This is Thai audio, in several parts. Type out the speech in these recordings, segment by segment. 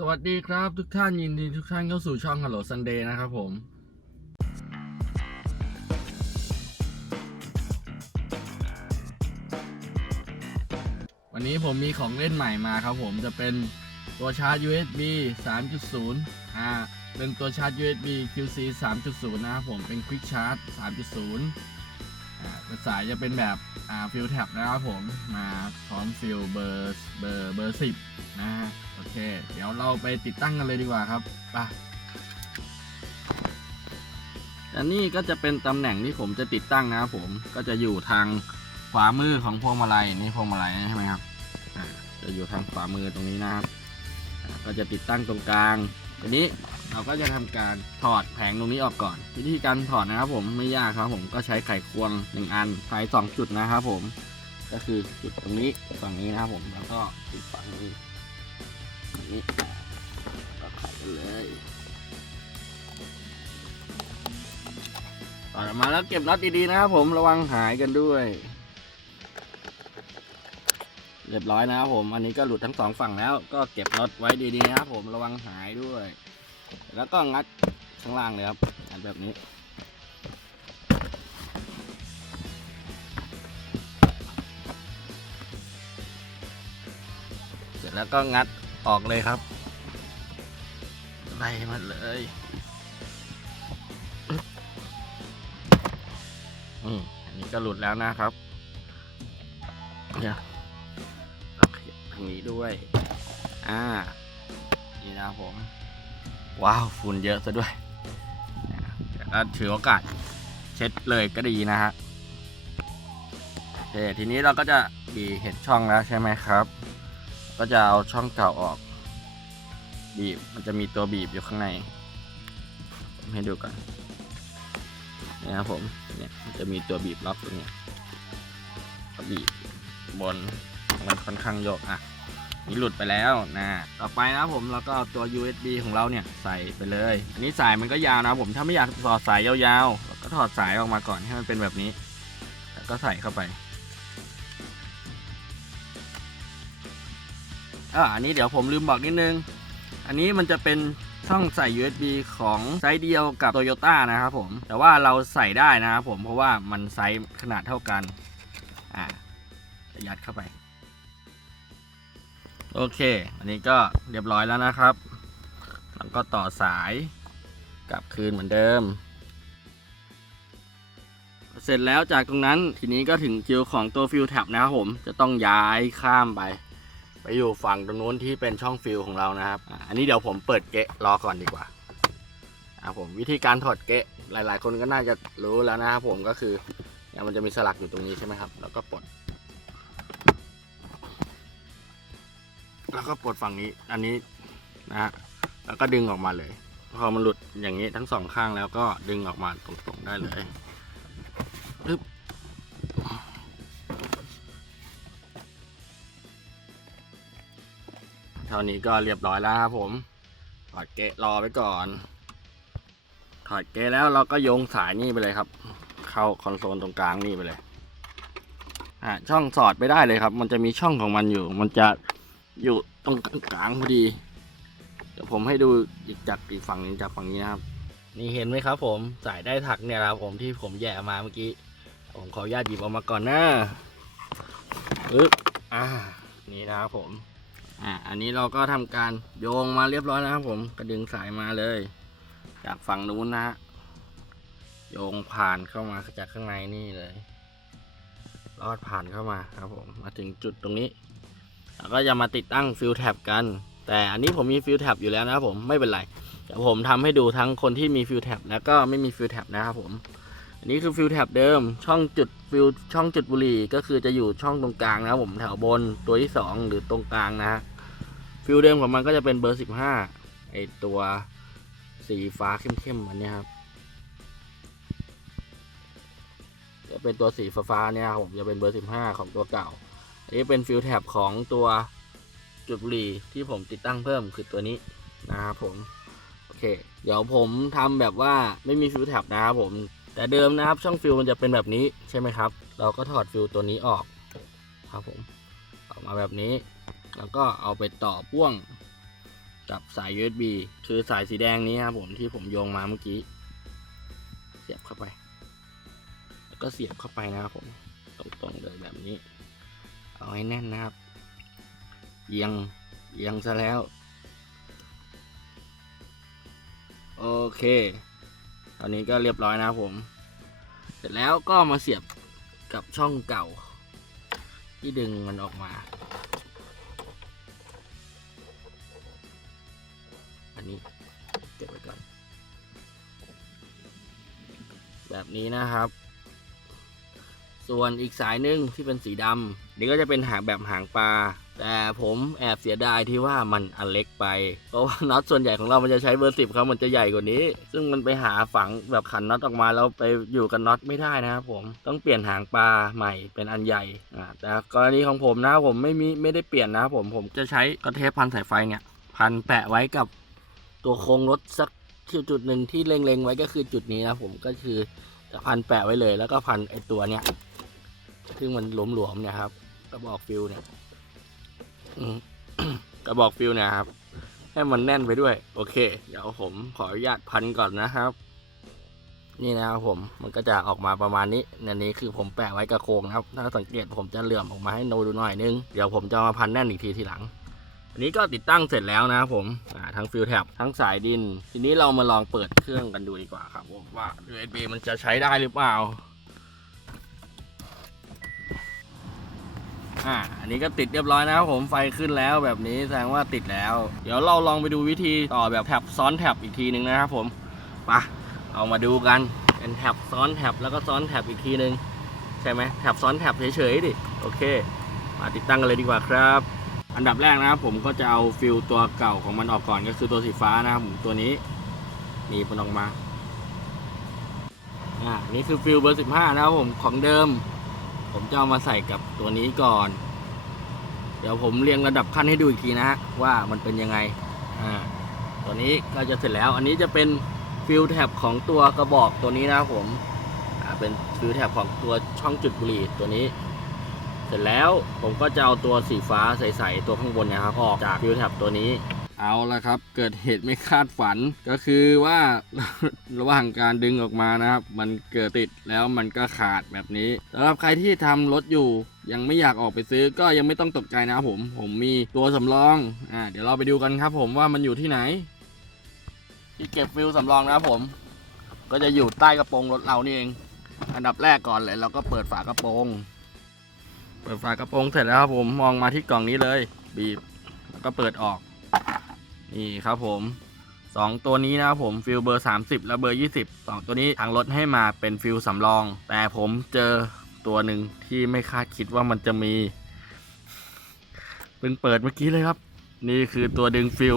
สวัสดีครับทุกท่านยินดีทุกท่านเข้าสู่ช่อง Hello Sunday นะครับผม วันนี้ผมมีของเล่นใหม่มาครับผมจะเป็นตัวชาร์จ USB 3.0 อ่า เป็นตัวชาร์จ USB QC 3.0 นะครับผมเป็น Quick Charge 3.0อ่าเป็น สายจะเป็นแบบอ่าฟิลแท็บนะครับผมมาพร้อมฟิลเบอร์เบอร์เบอร์10นะฮะโอเค เดี๋ยวเราไปติดตั้งกันเลยดีกว่าครับไปอันนี้ก็จะเป็นตำแหน่งที่ผมจะติดตั้งนะครับผมก็จะอยู่ทางขวามือของพวงมาลัยนี่พวงมาลัยใช่ไหมครับจะอยู่ทางขวามือตรงนี้นะครับ ก็จะติดตั้งตรงกลางทีนี้ เราก็จะทำการถอดแผงตรงนี้ออกก่อน วิธีการถอดนะครับผมไม่ยากครับผมก็ใช้ไขควงหนึ่งอันใช้สองจุดนะครับผม ก็คือจุดตรงนี้ฝั่งนี้นะครับผมแล้วก็อีกฝั่งนี้ฝั่งนี้ก็ไขกันเลยต่ออกมาแล้วเก็บน็อตดีๆนะครับผมระวังหายกันด้วยเรียบร้อยนะครับผม อันนี้ก็หลุดทั้งสองฝั่งแล้ว ก็เก็บน็อตไว้ดีๆนะครับผม ระวังหายด้วย แล้วก็งัดข้างล่างเลยครับงัดแบบนี้ เสร็จแล้วก็งัดออกเลยครับไล่มันเลยอืมอันนี้ก็หลุดแล้วนะครับเดี๋ยวทางนี้ด้วย อ่า นี่นะผม ว้าวฝุ่นเยอะซะด้วยแล้วถือโอกาสเช็ดเลยก็ดีนะฮะโอเคทีนี้เราก็จะบีเห็นช่องแล้วใช่ไหมครับ ก็จะเอาช่องเก่าออก บีบมันจะมีตัวบีบอยู่ข้างในผมให้ดูกันนะครับผมเนี่ยมันจะมีตัวบีบล็อกตรงนี้ก็บีบบนมันค่อนข้างโยกอะ นี่หลุดไปแล้วนะต่อไปนะครับผมเราก็เอาตัว USB ของเราเนี่ยใส่ไปเลย อันนี้สายมันก็ยาวนะครับผมถ้าไม่อยากต่อสายยาวๆเราก็ถอดสายออกมาก่อนให้มันเป็นแบบนี้ แล้วก็ใส่เข้าไปอ่าอันนี้เดี๋ยวผมลืมบอกนิดนึง อันนี้มันจะเป็นช่องใส่ USB ของไซส์เดียวกับ Toyota นะครับผม แต่ว่าเราใส่ได้นะครับผม เพราะว่ามันไซส์ขนาดเท่ากัน อ่าจะยัดเข้าไป โอเค อันนี้ก็เรียบร้อยแล้วนะครับ แล้วก็ต่อสายกลับคืนเหมือนเดิม เสร็จแล้วจากตรงนั้นทีนี้ก็ถึงคิวของตัวฟิลแท็บนะครับผม จะต้องย้ายข้ามไป ไปอยู่ฝั่งตรงนู้นที่เป็นช่องฟิลของเรานะครับ อันนี้เดี๋ยวผมเปิดเกะรอก่อนดีกว่าอะผมวิธีการถอดเกะหลาย ๆ คนก็น่าจะรู้แล้วนะครับผมก็คือเนี่ยมันจะมีสลักอยู่ตรงนี้ใช่ไหมครับ แล้วก็ปลด แล้วก็ปลดฝั่งนี้ อันนี้นะฮะแล้วก็ดึงออกมาเลย พอมันหลุดอย่างนี้ทั้งสองข้างแล้วก็ดึงออกมาตรงๆได้เลยปึ๊บเท่านี้ก็เรียบร้อยแล้วครับผม ถอดเกะรอไว้ก่อน ถอดเกะแล้วเราก็โยงสายนี่ไปเลยครับ เข้าคอนโซลตรงกลางนี่ไปเลยอ่าช่องสอดไปได้เลยครับ มันจะมีช่องของมันอยู่ มันจะ อยู่ตรงกลางพอดี เดี๋ยวผมให้ดูอีกจากอีกฝั่งหนึงจากฝั่งนี้นะครับ นี่เห็นไหมครับผมสายได้ถักเนี่ยครับผมที่ผมแย่มาเมื่อกี้ ผมขออนุญาตหยิบออกมาก่อนนะปึ๊บอ่า นี่นะครับผม อ่า อันนี้เราก็ทำการโยงมาเรียบร้อยแล้วครับผมกระดึงสายมาเลย จากฝั่งนู้นนะฮะ โยงผ่านเข้ามาจากข้างในนี่เลย ลอดผ่านเข้ามาครับผม มาถึงจุดตรงนี้ แล้วก็จะมาติดตั้งฟิลแท็บกัน แต่อันนี้ผมมีฟิลแท็บอยู่แล้วนะครับผมไม่เป็นไรเดี๋ยวผมทำให้ดูทั้งคนที่มีฟิลแท็บแล้วก็ไม่มีฟิลแท็บนะครับผมอันนี้คือฟิลแท็บเดิมช่องจุดฟิลช่องจุดบุหรี่ก็คือจะอยู่ช่องตรงกลางนะครับผมแถวบนตัวที่สองหรือตรงกลางนะฮะฟิลเดิมของมันก็จะเป็นเบอร์สิบห้าไอตัวสีฟ้าเข้มๆอันนี้ครับจะเป็นตัวสีฟ้าเนี่ยครับผมจะเป็นเบอร์สิบห้าของตัวเก่า อันนี้เป็นฟิลแท็บของตัวจุดบุหรี่ที่ผมติดตั้งเพิ่มคือตัวนี้นะครับผมโอเค เดี๋ยวผมทำแบบว่าไม่มีฟิลแท็บนะครับผม แต่เดิมนะครับช่องฟิลมันจะเป็นแบบนี้ใช่ไหมครับ เราก็ถอดฟิลตัวนี้ออกครับผมออกมาแบบนี้ แล้วก็เอาไปต่อพ่วงกับสาย USB คือสายสีแดงนี้ครับผมที่ผมโยงมาเมื่อกี้ เสียบเข้าไป แล้วก็เสียบเข้าไปนะครับผมตรงๆเลยแบบนี้ เอาให้แน่นนะครับ เอียง เอียงซะแล้ว โอเค ตอนนี้ก็เรียบร้อยนะครับผม เสร็จแล้วก็มาเสียบกับช่องเก่า ที่ดึงมันออกมาอันนี้เก็บไว้ก่อน แบบนี้นะครับ ส่วนอีกสายหนึ่งที่เป็นสีดำ นี่ก็จะเป็นหางแบบหางปลา แต่ผมแอบเสียดายที่ว่ามันอันเล็กไป เพราะว่าน็อตส่วนใหญ่ของเรามันจะใช้เบอร์สิบครับมันจะใหญ่กว่านี้ ซึ่งมันไปหาฝังแบบขันน็อตออกมาแล้วไปอยู่กับน็อตไม่ได้นะครับผมต้องเปลี่ยนหางปลาใหม่เป็นอันใหญ่อ่าแต่กรณีของผมนะผมไม่มีไม่ได้เปลี่ยนนะครับผมผมจะใช้กระเทปพันสายไฟเนี่ยพันแปะไว้กับตัวโครงรถสักจุดหนึ่งที่เล็งๆไว้ก็คือจุดนี้นะผมก็คือจะพันแปะไว้เลยแล้วก็พันไอตัวเนี่ยซึ่งมันหลวมๆเนี่ยครับ ระบอกฟิวเนี่ยอืมกระบอกฟิวเนี่ยครับ ให้มันแน่นไปด้วย โอเค เดี๋ยวผมขออนุญาตพันก่อนนะครับ นี่นะครับผมมันก็จะออกมาประมาณนี้อันนี้คือผมแปะไว้กับโครงนะครับ ถ้าสังเกตผมจะเหลื่อมออกมาให้ดูดูหน่อยนึง เดี๋ยวผมจะมาพันแน่นอีกทีทีหลัง อันนี้ก็ติดตั้งเสร็จแล้วนะครับผมอ่าทั้งฟิวแท็บทั้งสายดิน ทีนี้เรามาลองเปิดเครื่องกันดูดีกว่าครับผมว่า USB มันจะใช้ได้หรือเปล่า อ่า อันนี้ก็ติดเรียบร้อยนะครับผมไฟขึ้นแล้วแบบนี้แสดงว่าติดแล้ว เดี๋ยวเราลองไปดูวิธีต่อแบบแท็บซ้อนแท็บอีกทีหนึ่งนะครับผมปะเอามาดูกันเป็นแท็บซ้อนแท็บแล้วก็ซ้อนแท็บอีกทีหนึ่งใช่ไหมแท็บซ้อนแท็บเฉยๆดิโอเค มาติดตั้งกันเลยดีกว่าครับ อันดับแรกนะครับผมก็จะเอาฟิลตัวเก่าของมันออกก่อนก็คือตัวสีฟ้านะครับผมตัวนี้หนีบมันออกมาอ่านี่คือฟิลเบอร์ 15 นะครับผมของเดิม ผมจะเอามาใส่กับตัวนี้ก่อน เดี๋ยวผมเรียงระดับขั้นให้ดูอีกทีนะฮะว่ามันเป็นยังไงอ่าตัวนี้ก็จะเสร็จแล้ว อันนี้จะเป็นฟิลแท็บของตัวกระบอกตัวนี้นะผมเป็นฟิลแท็บของตัวช่องจุดบุหรี่ตัวนี้ เสร็จแล้วผมก็จะเอาตัวสีฟ้าใสๆตัวข้างบนเนะครับออกจากฟิลแท็บตัวนี้ เอาละครับ เกิดเหตุไม่คาดฝันก็คือว่าระหว่างการดึงออกมานะครับ มันเกิดติดแล้วมันก็ขาดแบบนี้สำหรับใครที่ทำรถอยู่ยังไม่อยากออกไปซื้อก็ยังไม่ต้องตกใจนะครับผม ผมมีตัวสำรองอ่าเดี๋ยวเราไปดูกันครับ ผมว่ามันอยู่ที่ไหน ที่เก็บฟิลสำรองนะครับผม ก็จะอยู่ใต้กระโปรงรถเรานี่เอง อันดับแรกก่อนเลยเราก็เปิดฝากระโปรง เปิดฝากระโปรงเสร็จแล้วครับผมมองมาที่กล่องนี้เลย บีบแล้วก็เปิดออก นี่ครับผมสองตัวนี้นะครับผมฟิลเบอร์ 30 และเบอร์ 20สองตัวนี้ทางรถให้มาเป็นฟิลสำรอง แต่ผมเจอตัวหนึ่งที่ไม่คาดคิดว่ามันจะมีเพิ่งเปิดเมื่อกี้เลยครับ นี่คือตัวดึงฟิล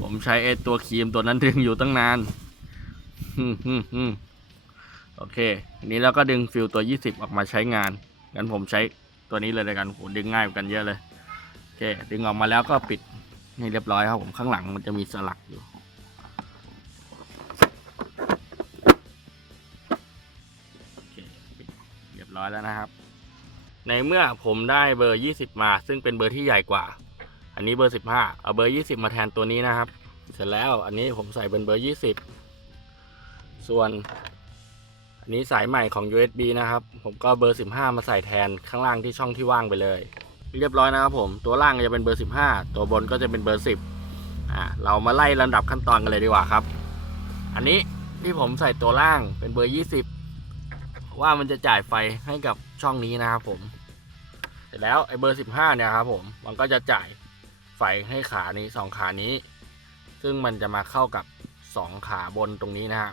ผมใช้ไอตัวครีมตัวนั้นดึงอยู่ตั้งนานโอเคอันนี้เราก็ดึงฟิลตัว 20 ออกมาใช้งานงั้นผมใช้ตัวนี้เลยเลยกันโหดึงง่ายกว่ากันเยอะเลย โอเค ดึงออกมาแล้วก็ปิด ให้เรียบร้อยครับผมข้างหลังมันจะมีสลักอยู่เคปิดเรียบร้อยแล้วนะครับ ในเมื่อผมได้เบอร์ 20 มา ซึ่งเป็นเบอร์ที่ใหญ่กว่า อันนี้เบอร์ 15 เอาเบอร์ 20 มาแทนตัวนี้นะครับ เสร็จแล้วอันนี้ผมใส่เป็นเบอร์ 20 ส่วน อันนี้สายใหม่ของ USB นะครับ ผมก็เบอร์ 15 มาใส่แทนข้างล่างที่ช่องที่ว่างไปเลย เรียบร้อยนะครับผม ตัวล่างจะเป็นเบอร์ 15 ตัวบนก็จะเป็นเบอร์ 10อ่าเรามาไล่ลำดับขั้นตอนกันเลยดีกว่าครับ อันนี้ที่ผมใส่ตัวล่างเป็นเบอร์ 20 ว่ามันจะจ่ายไฟให้กับช่องนี้นะครับผม เสร็จแล้วไอ้เบอร์ 15 เนี่ยครับผม มันก็จะจ่ายไฟให้ขานี้สองขานี้ ซึ่งมันจะมาเข้ากับ 2 ขาบนตรงนี้นะครับ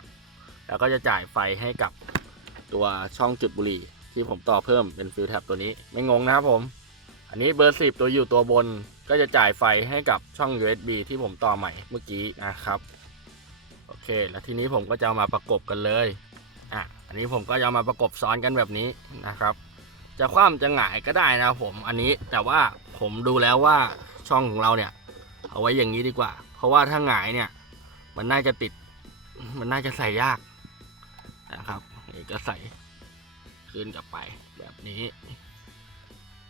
แล้วก็จะจ่ายไฟให้กับตัวช่องจุดบุหรี่ที่ผมต่อเพิ่มเป็นฟิลแท็บตัวนี้ไม่งงนะครับผม อันนี้เบอร์ 10 ตัวอยู่ตัวบนก็จะจ่ายไฟให้กับช่อง USB ที่ผมต่อใหม่เมื่อกี้นะครับ โอเค แล้วทีนี้ผมก็จะามาประกบกันเลย อะ อันนี้ผมก็จะามาประกบซ้อนกันแบบนี้นะครับ จะคว่ำจะหงายก็ได้นะผมอันนี้แต่ว่าผมดูแล้วว่าช่องของเราเนี่ย เอาไว้อย่างนี้ดีกว่า เพราะว่าถ้าหงายเนี่ย มันน่าจะติด มันน่าจะใส่ยากนะครับเอกก็ใส่ขึ้นกลับไปแบบนี้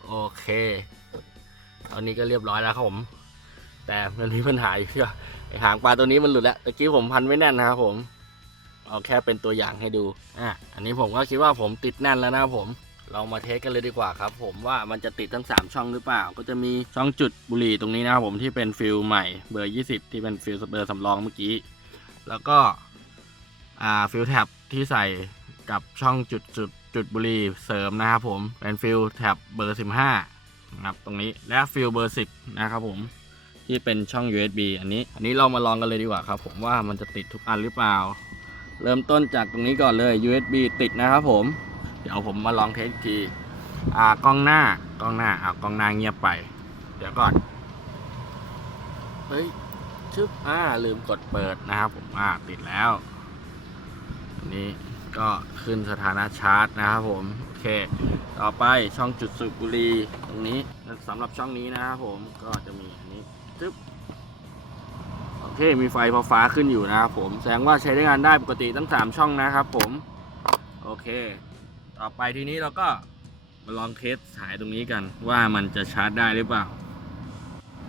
โอเค ตอนนี้ก็เรียบร้อยแล้วครับผม แต่มันมีปัญหาอยู่ที่ว่าไอหางปลาตัวนี้มันหลุดแล้วตะกี้ผมพันไม่แน่นนะครับผม เอาแค่เป็นตัวอย่างให้ดูอะอันนี้ผมก็คิดว่าผมติดแน่นแล้วนะครับผมเรามาเทสกันเลยดีกว่าครับ ผมว่ามันจะติดทั้ง 3 ช่องหรือเปล่า ก็จะมีช่องจุดบุหรี่ตรงนี้นะครับผมที่เป็นฟิลใหม่เบอร์ 20 ที่เป็นฟิลเบอร์สำรองเมื่อกี้ แล้วก็อ่าฟิลแท็บที่ใส่กับช่องจุดจุด จุดบุรีเสริมนะครับผมเป็นฟิลแท็บเบอร์ 15นะครับตรงนี้และฟิลเบอร์ 10 นะครับผมที่เป็นช่อง USB อันนี้ อันนี้เรามาลองกันเลยดีกว่าครับ ผมว่ามันจะติดทุกอันหรือเปล่า เริ่มต้นจากตรงนี้ก่อนเลย USB ติดนะครับผม เดี๋ยวผมมาลองเทสกทีอ่ากล้องหน้ากล้องหน้าอ่ากล้องหน้าเงียบไป เดี๋ยวก่อนเฮ้ยชึบอ่าลืมกดเปิดนะครับผมอ่าติดแล้วอันนี้ ก็ขึ้นสถานะชาร์จนะครับผม โอเค ต่อไปช่องจุดสูบบุหรี่ตรงนี้สำหรับช่องนี้นะครับผมก็จะมีอันนี้จึ๊บโอเคมีไฟพอฟ้าขึ้นอยู่นะครับผมแสดงว่าใช้ได้งานได้ปกติทั้ง 3 ช่องนะครับผม โอเค ต่อไปทีนี้เราก็มาลองเทสสายตรงนี้กัน ว่ามันจะชาร์จได้หรือเปล่า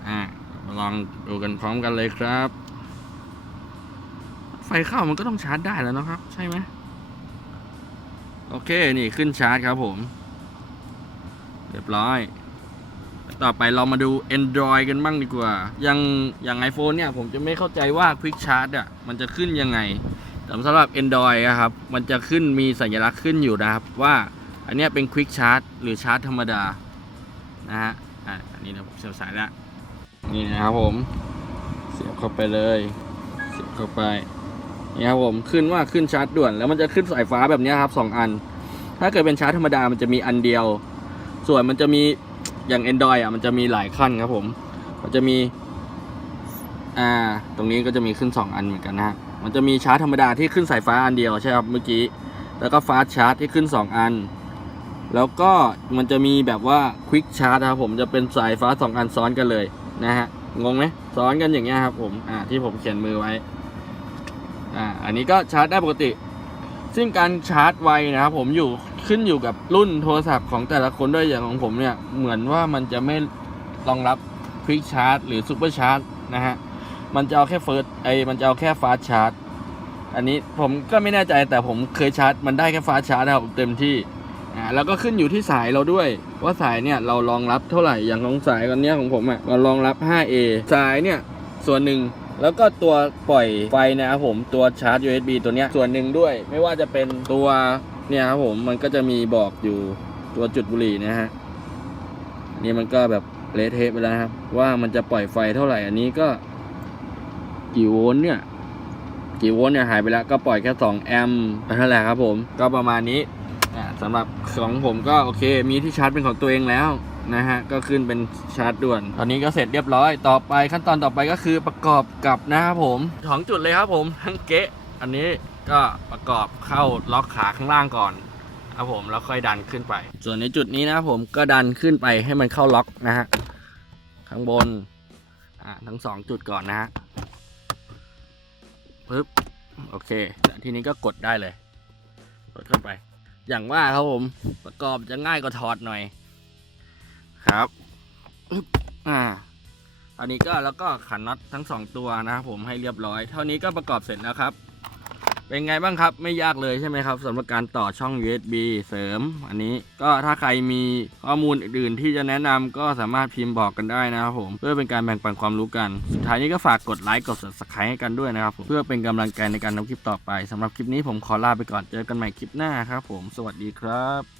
อ่ามาลองดูกันพร้อมกันเลยครับ ไฟเข้ามันก็ต้องชาร์จได้แล้วนะครับ ใช่ไหม โอเค นี่ขึ้นชาร์จครับผม เรียบร้อย ต่อไปเรามาดู Android กันบ้างดีกว่าย่างอย่าง iPhone เนี่ย ผมจะไม่เข้าใจว่า Quick Charge อะ มันจะขึ้นยังไง แต่สำหรับ Android อะครับ มันจะขึ้นมีสัญลักษณ์ขึ้นอยู่นะครับ ว่าอันนี้เป็น Quick Charge หรือชาร์จธรรมดา นะฮะ อะ อันนี้เดี๋ยวผมเสียบสายแล้ว นี่นะครับผม เสียบเข้าไปเลย เสียบเข้าไป นี่ครับผมขึ้นว่าขึ้นชาร์จด่วนแล้วมันจะขึ้นสายฟ้าแบบนี้ครับสองอัน ถ้าเกิดเป็นชาร์จธรรมดามันจะมีอันเดียว ส่วนมันจะมีอย่าง Android อะมันจะมีหลายขั้นครับผมมันจะมีอ่าตรงนี้ก็จะมีขึ้น 2 อันเหมือนกันนะฮะมันจะมีชาร์จธรรมดาที่ขึ้นสายฟ้าอันเดียวใช่ครับเมื่อกี้แล้วก็ฟาสชาร์จที่ขึ้น 2 อัน แล้วก็มันจะมีแบบว่าควิกชาร์จครับผมจะเป็นสายฟ้า 2 อันซ้อนกันเลยนะฮะงงไหมซ้อนกันอย่างเงี้ยครับผมอ่าที่ผมเขียนมือไว้ อ่าอันนี้ก็ชาร์จได้ปกติ ซึ่งการชาร์จไวนะครับผมอยู่ขึ้นอยู่กับรุ่นโทรศัพท์ของแต่ละคนด้วยอย่างของผมเนี่ยเหมือนว่ามันจะไม่รองรับควิกชาร์จหรือซูเปอร์ชาร์จนะฮะมันจะเอาแค่เฟิร์สไอมันจะเอาแค่ฟาสชาร์จอันนี้ผมก็ไม่แน่ใจแต่ผมเคยชาร์จ มันได้แค่ฟาสชาร์จนะครับเต็มที่อ่าแล้วก็ขึ้นอยู่ที่สายเราด้วย ว่าสายเนี่ยเรารองรับเท่าไหร่อย่างของสายกันเนี้ยของผมอะ่ะเรารองรับ 5A สายเนี่ยส่วนหนึ่ง แล้วก็ตัวปล่อยไฟนะครับผมตัวชาร์จ USB ตัวเนี้ยส่วนหนึ่งด้วย ไม่ว่าจะเป็นตัวเนี่ยครับผมมันก็จะมีบอกอยู่ตัวจุดบุหรี่นะฮะนี่มันก็แบบเลเทะไปแล้วครับ ว่ามันจะปล่อยไฟเท่าไหร่อันนี้ก็ กี่โวลต์เนี่ยกี่โวลต์เนี่ยหายไปแล้วก็ปล่อยแค่ 2 แอมป์เท่านั้นแหละครับผม ก็ประมาณนี้อ่าสำหรับของผมก็โอเค มีที่ชาร์จเป็นของตัวเองแล้ว นะฮะก็ขึ้นเป็นชาร์จด่วน ตอนนี้ก็เสร็จเรียบร้อยต่อไปขั้นตอนต่อไปก็คือประกอบกับนะครับผมสองจุดเลยครับผมทั้งเกะอันนี้ก็ประกอบเข้าล็อกขาข้างล่างก่อนครับผมแล้วค่อยดันขึ้นไป ส่วนในจุดนี้นะครับผมก็ดันขึ้นไปให้มันเข้าล็อกนะฮะข้างบนอ่าทั้งสองจุดก่อนนะฮะปึ๊บโอเคแล้วทีนี้ก็กดได้เลย กดเข้าไป อย่างว่าครับผมประกอบจะง่ายกว่าถอดหน่อย ครับอ่าอันนี้ก็แล้วก็ขันน็อตทั้งสองตัวนะครับผมให้เรียบร้อย เท่านี้ก็ประกอบเสร็จแล้วครับ เป็นไงบ้างครับไม่ยากเลยใช่ไหมครับสำหรับการต่อช่อง USB เสริม อันนี้ก็ถ้าใครมีข้อมูลอื่นๆ ที่จะแนะนำก็สามารถพิมพ์บอกกันได้นะครับผมเพื่อเป็นการแบ่งปันความรู้กัน สุดท้ายนี้ก็ฝากกดไลค์กด subscribe ให้กันด้วยนะครับผมเพื่อเป็นกำลังใจในการทำคลิปต่อไปสำหรับคลิปนี้ผมขอลาไปก่อนเจอกันใหม่คลิปหน้าครับผม สวัสดีครับ